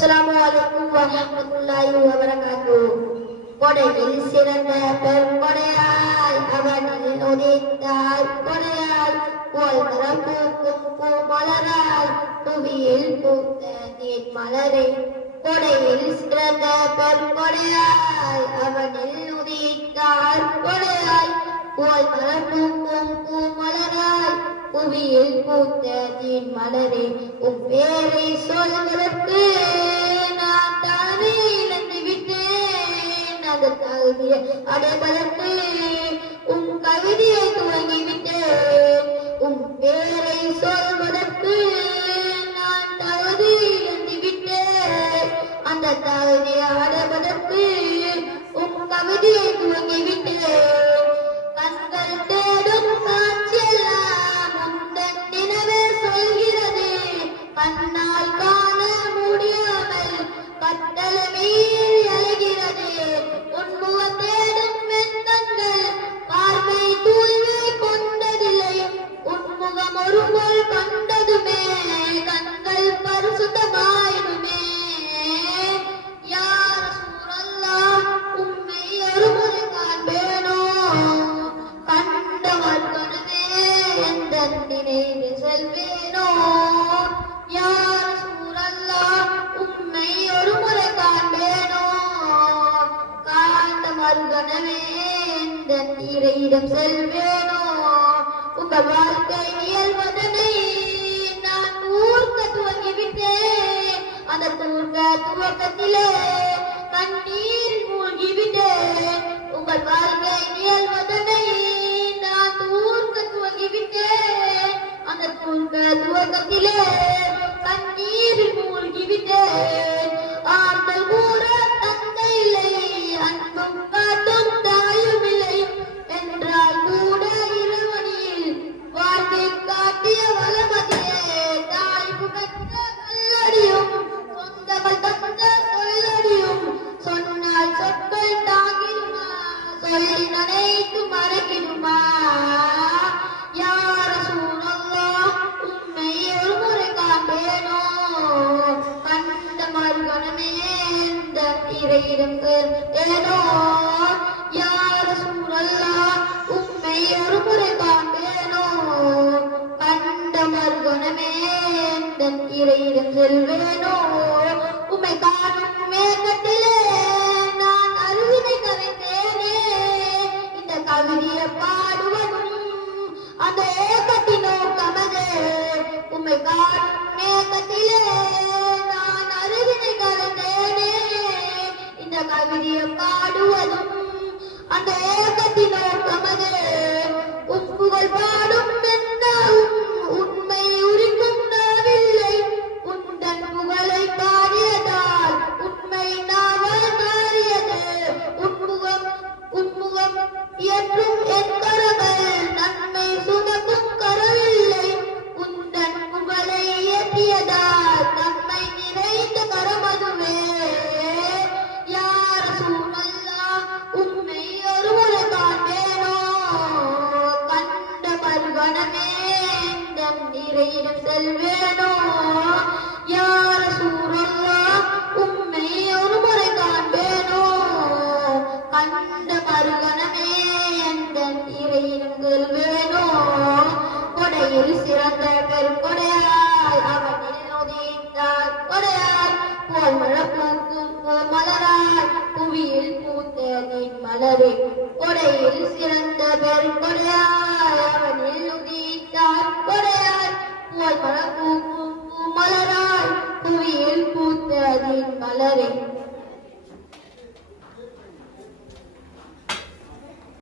அஸ்ஸலாமு அலைக்கும் வரஹ்மத்துல்லாஹி வபரகாத்து கொடையில் சிறந்த பெருங்கொடையாய் அவனில் உதித்தாய் கொடையாய் போல் மரப்பூக்கும் பூமலராய் புவியில் பூத்த நீர் மலரை கொடையில் சிறந்த பெருங்கொடையாய் அவனில் உதித்தாய் கொடையாய் போல் மரப்பூக்கும் பூமலராய் புவியில் பூத்த நீர் மலரே உன் பேரை சொல்வதற்கு കർത്താവിനെ അവലംബനത്തിൽ ഉം കവിതയെ തൂങ്ങി വിട്ടേ தன் இறையிடம் செல்வேனோ? உங்கள் வாழ்க்கை இயல்வதனை நான் ஊர்க்க துவங்கிவிட்டேன். அந்த தூர்க்க துவக்கத்திலே கண்ணீர் மூழ்கிவிட்டேன். உங்கள் வாழ்க்கை இந்த இறையிடம் ஏனோ யார சூழல்லா? உண்மை ஒரு முறை காண்பேனோ? கண்ட மறுகணமே இந்த இறையிடம் செல்வேனோ? உம்மை காணும் மேகத்தில் மறுகணமே எந்தன் நிறையிடம் செல்வேனோ? யார சூரல்லா உம்மை ஒரு முறை காண்பேனோ? கண்ட மறுகணமே எந்த நிறையிடம் செல்வேனோ? கொடையில் சிறந்த பெருங்கொடையாய் அவனில் உதித்தார் கொடையாய் போல் பூக்கும் மலராய் புவியில் பூத்த நின் மலரே கொடையில் சிறந்த பெருங்கொடையாய் அவனில் நொதி கொடையாய் போல் மழப்பூக்கும் மலராய் புவியில்